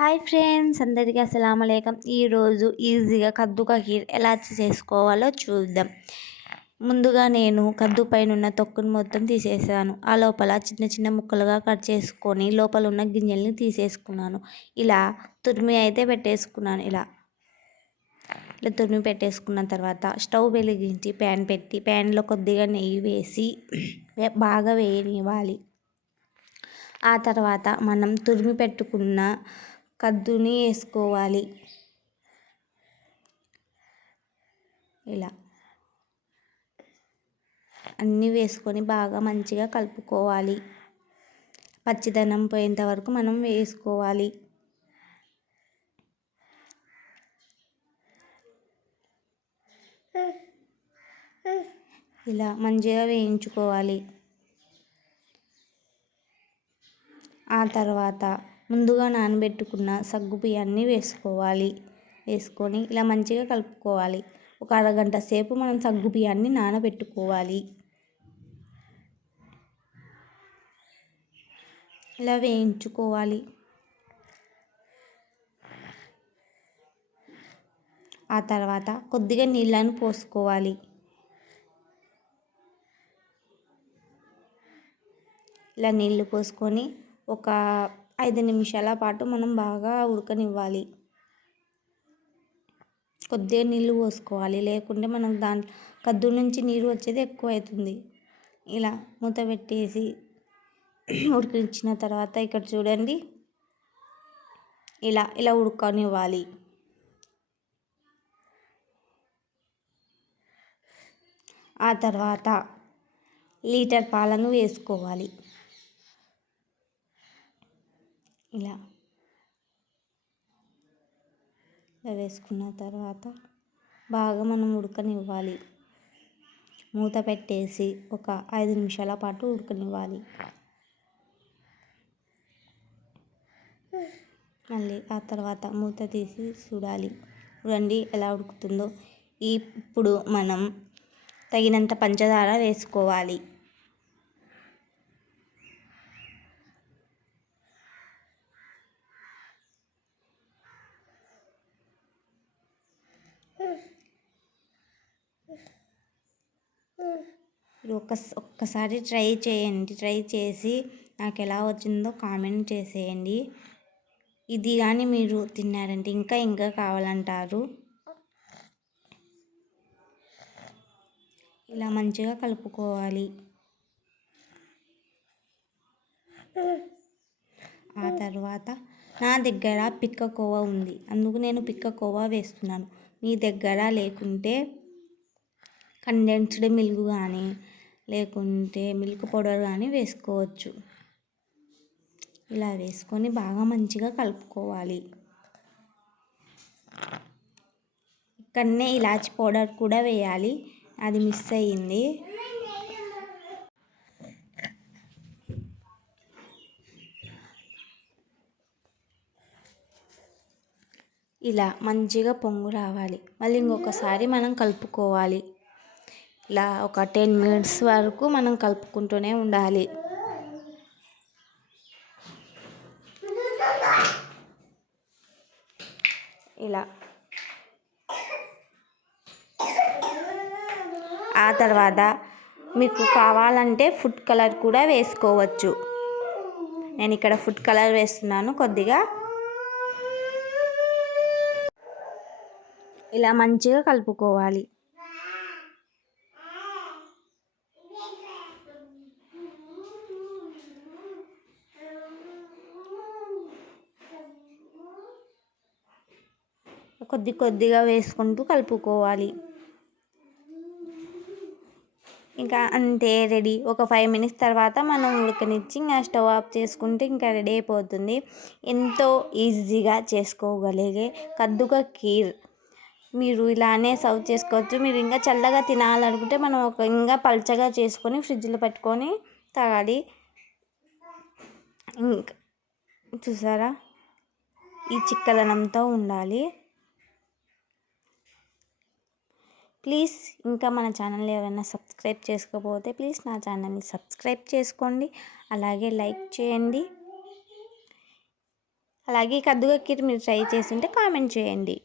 Hi friends, అందరికీ అస్సలాము అలైకుం. ఈరోజు ఈజీగా కద్దు కా ఖీర్ ఎలా చేసుకోవాలో చూద్దాం. ముందుగా నేను కద్దు పైన ఉన్న తొక్కును మొత్తం తీసేసాను. ఆ లోపల చిన్న చిన్న ముక్కలుగా కట్ చేసుకొని లోపల ఉన్న గింజల్ని తీసేసుకున్నాను. ఇలా తురిమి అయితే పెట్టేసుకున్నాను. ఇలా తురిమి పెట్టేసుకున్న తర్వాత స్టవ్ వెలిగించి ప్యాన్ పెట్టి ప్యాన్లో కొద్దిగా నెయ్యి వేసి బాగా వేయనివ్వాలి. ఆ తర్వాత మనం తురిమి పెట్టుకున్న కద్దుని వేసుకోవాలి. ఇలా అన్నీ వేసుకొని బాగా మంచిగా కలుపుకోవాలి. పచ్చిదనం పోయేంత వరకు మనం వేసుకోవాలి. ఇలా మంచిగా వేయించుకోవాలి. ఆ తర్వాత ముందుగా నానబెట్టుకున్న సగ్గుబియ్యాన్ని వేసుకొని ఇలా మంచిగా కలుపుకోవాలి. ఒక అరగంట సేపు మనం సగ్గుబియ్యాన్ని నానబెట్టుకోవాలి. ఇలా వేయించుకోవాలి. ఆ తర్వాత కొద్దిగా నీళ్ళను పోసుకోవాలి. ఇలా నీళ్లు పోసుకొని ఒక 5 నిమిషాల పాటు మనం బాగా ఉడకనివ్వాలి. కొద్దిగా నీళ్ళు పోసుకోవాలి, లేకుంటే మనకు దాంట్లో కద్దు నుంచి నీరు వచ్చేది ఎక్కువ అవుతుంది. ఇలా మూత పెట్టేసి ఉడికించిన తర్వాత ఇక్కడ చూడండి, ఇలా ఉడకనివ్వాలి. ఆ తర్వాత లీటర్ పాలను వేసుకోవాలి. ఇలా వేసుకున్న తర్వాత బాగా మనం ఉడకనివ్వాలి. మూత పెట్టేసి ఒక 5 నిమిషాల పాటు ఉడకనివ్వాలి. మళ్ళీ ఆ తర్వాత మూత తీసి చూడాలి. చూడండి ఎలా ఉడుకుతుందో. ఇప్పుడు మనం తగినంత పంచదార వేసుకోవాలి. ఒక్కసారి ట్రై చేయండి. ట్రై చేసి నాకు ఎలా వచ్చిందో కామెంట్ చేసేయండి. ఇది కానీ మీరు తిన్నారంటే ఇంకా కావాలంటారు. ఇలా మంచిగా కలుపుకోవాలి. ఆ తర్వాత నా దగ్గర పిక్క కోవా ఉంది, అందుకు నేను పిక్క కోవా వేస్తున్నాను. మీ దగ్గర లేకుంటే కండెన్స్డ్ మిల్క్ కానీ లేకుంటే మిల్క్ పౌడర్ కానీ వేసుకోవచ్చు. ఇలా వేసుకొని బాగా మంచిగా కలుపుకోవాలి. ఇక్కడనే ఇలాచి పౌడర్ కూడా వేయాలి, అది మిస్ అయ్యింది. ఇలా మంచిగా పొంగు రావాలి. మళ్ళీ ఇంకొకసారి మనం కలుపుకోవాలి. ఇలా ఒక 10 మినిట్స్ వరకు మనం కలుపుకుంటూనే ఉండాలి. ఇలా ఆ తర్వాత మీకు కావాలంటే ఫుడ్ కలర్ కూడా వేసుకోవచ్చు. నేను ఇక్కడ ఫుడ్ కలర్ వేస్తున్నాను కొద్దిగా. ఇలా మంచిగా కలుపుకోవాలి. కొద్దిగా వేసుకుంటూ కలుపుకోవాలి. ఇంకా అంతే, రెడీ. ఒక 5 మినిట్స్ తర్వాత మనం ఉడకనిచ్చి ఇంకా స్టవ్ ఆఫ్ చేసుకుంటే ఇంకా రెడీ అయిపోతుంది. ఎంతో ఈజీగా చేసుకోగలిగే కద్దు కా ఖీర్ మీరు ఇలానే సర్వ్ చేసుకోవచ్చు. మీరు ఇంకా చల్లగా తినాలనుకుంటే మనం ఇంకా పల్చగా చేసుకొని ఫ్రిడ్జ్లో పెట్టుకొని తాగాలి. ఇంకా చూసారా, ఈ చిక్కదనంతో ఉండాలి. ప్లీజ్ ఇంకా మన ఛానల్ ఎవరైనా సబ్స్క్రైబ్ చేసుకోకపోతే ప్లీజ్ నా ఛానల్ని సబ్స్క్రైబ్ చేసుకోండి. అలాగే లైక్ చేయండి. అలాగే ఈ కద్దుకా ఖీర్ మీరు ట్రై చేస్తుంటే కామెంట్ చేయండి.